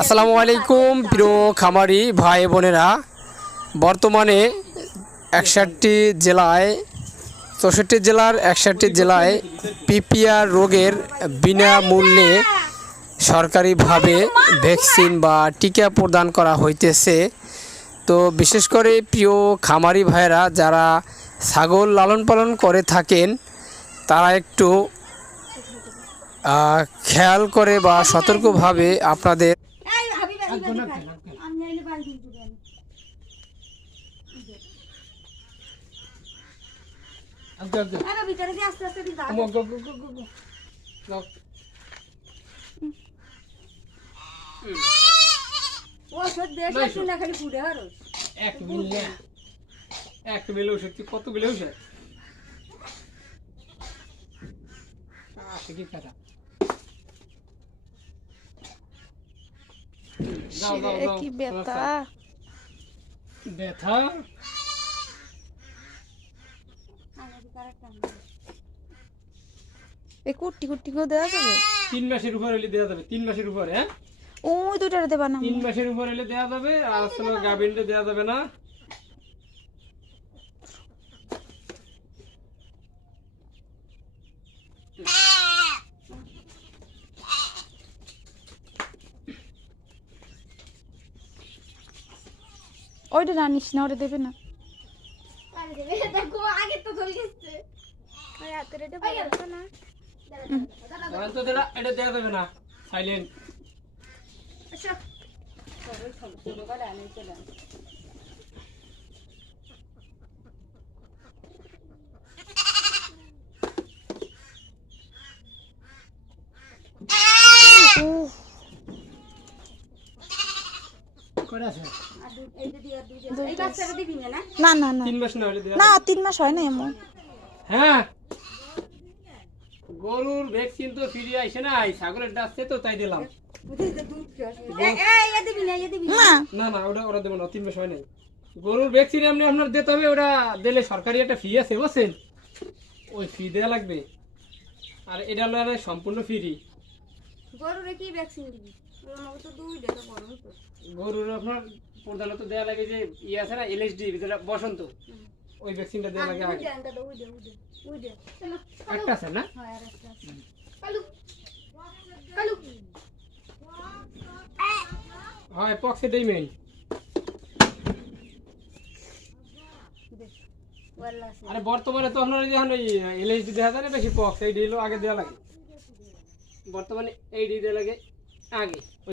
আসসালামু আলাইকুম প্রিয় খামারি ভাই বোনেরা। বর্তমানে 61টি জেলায় 64 জেলার 61টি জেলায় পিপিআর রোগের বিনামূল্যে সরকারিভাবে ভ্যাকসিন বা টিকা প্রদান করা হইতেছে। তো বিশেষ করে প্রিয় খামারি ভাইরা যারা ছাগল লালন পালন করে থাকেন তারা একটু খেয়াল করে বা সতর্কভাবে আপনাদের কতগুলো কি ব্যথা ব্যথা এই কুটি কুটি করে দেওয়া যাবে 3 মাসের উপর হলে দেওয়া যাবে। 3 মাসের উপর, হ্যাঁ ওই দুটারে দেবা না 3 মাসের উপর হলে দেওয়া যাবে। আর আসলে গাভিনটা দেওয়া যাবে না। ওইটা রানিস না ওটা দেবে না এটা দেওয়া যাবে না। সাইলেন্ট না না না 3 মাস না হলে দেওয়া না 3 মাস হয় না এমন হ্যাঁ গরুর ভ্যাকসিন তো ফ্রি আইছে না, ছাগলের ডাকছে তো তাই দিলাম। না না না ওরা দেবো না, 3 মাস হয় নাই। গরুর ভ্যাকসিন এমনি আপনার দিতে হবে, ওটা দিলে সরকারি একটা ফি আছে বুঝছেন, ওই ফি দেওয়া লাগবে। আর এটা হলো সম্পূর্ণ ফ্রি। গরুরে কি ভ্যাকসিন দিবি? গরুর আপনার প্রধানত দেওয়া লাগে যে ইয়ে আছে না এলএসডি যেটা বসন্ত, ওই ভ্যাকসিনটা দেওয়া লাগে আগে। একটা আছে না? হয় পক্স এটাই মেইন। আরে বর্তমানে তো আপনার যখন ওই এলএসডি দেওয়া যায় না বেশি, পক্স এই ডিলও আগে দেওয়া লাগে। বর্তমানে এই ডি দেওয়া লাগে আগে।